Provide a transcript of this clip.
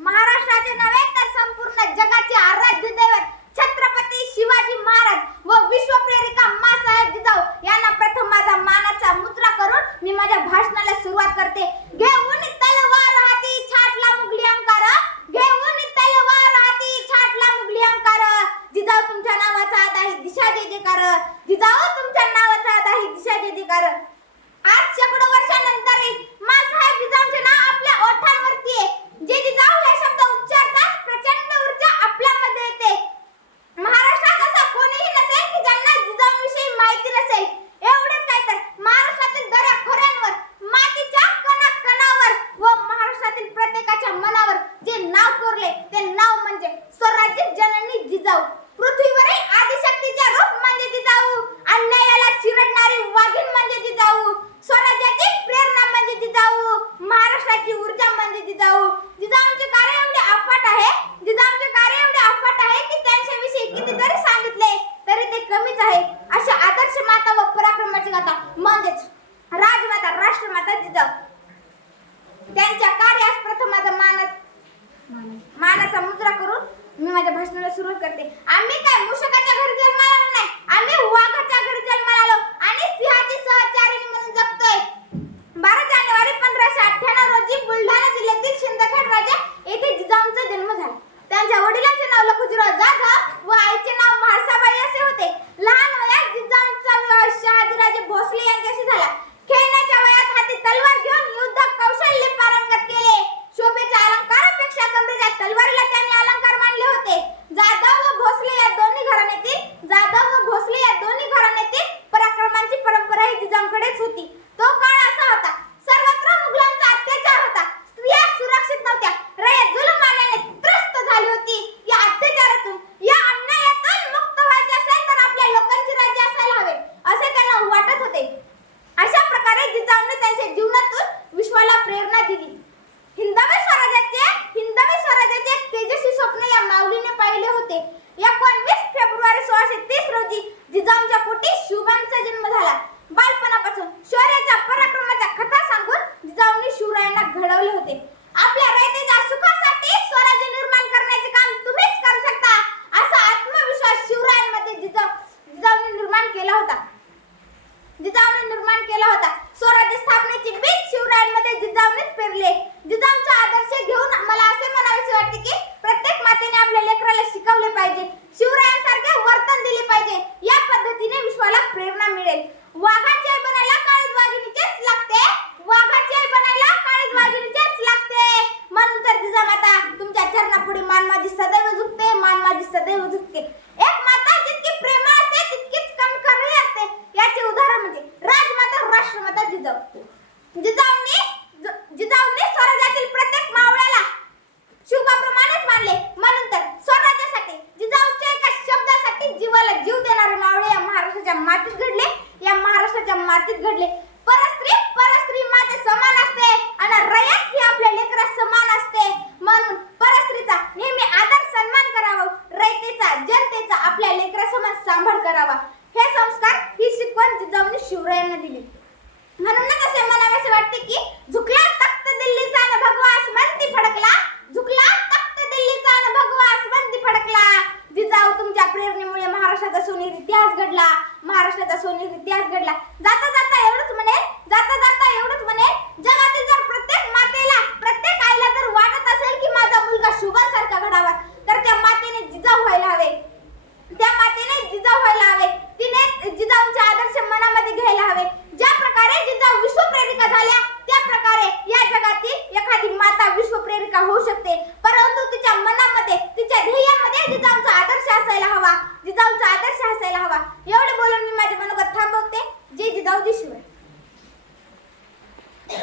महाराष्ट्राचे नव्हे तर संपूर्ण जगाचे आराध्य दैवत छत्रपती शिवाजी महाराज व विश्वप्रेरिका मासाहेब जिजाऊ यांना प्रथम माझा मानाचा मुद्रा करून मी माझ्या भाषणाला सुरुवात करते. असा मुद्रा करून मी माझ्या भाषणाला सुरुवात करते. आम्ही काय मुशकाच्या घरी जन्माला नाही? आम्ही वाघाच्या केला होता. स्वराज्य स्थापनेची बीज शिवरायांमध्ये जिजाऊनेच पेरले जिजाऊंचा आदर्श घेऊन मला असे म्हणावेसे वाटते की प्रत्येक माणसाला जीव देणारे मावळे या महाराष्ट्राच्या मातीत घडले या महाराष्ट्राच्या मातीत घडले. परस्त्री परस्त्री माते समान असते आणि रयत ही आपल्या लेकरा समान असते. म्हणून परस्त्रीचा नेहमी आदर सन्मान करावा रयतेचा जनतेचा आपल्या लेकरा समान सांभाळ करावा. हे संस्कार ही शिकवण जिजाऊने शिवरायांना दिली. म्हणूनच असे मला असे वाटते की जाता जाता हवा जिजाऊचा आदर्श असायला हवा. एवढं बोलून मी माझ्या मनोगत थांबवते. जे जिजाऊ दिशिवाय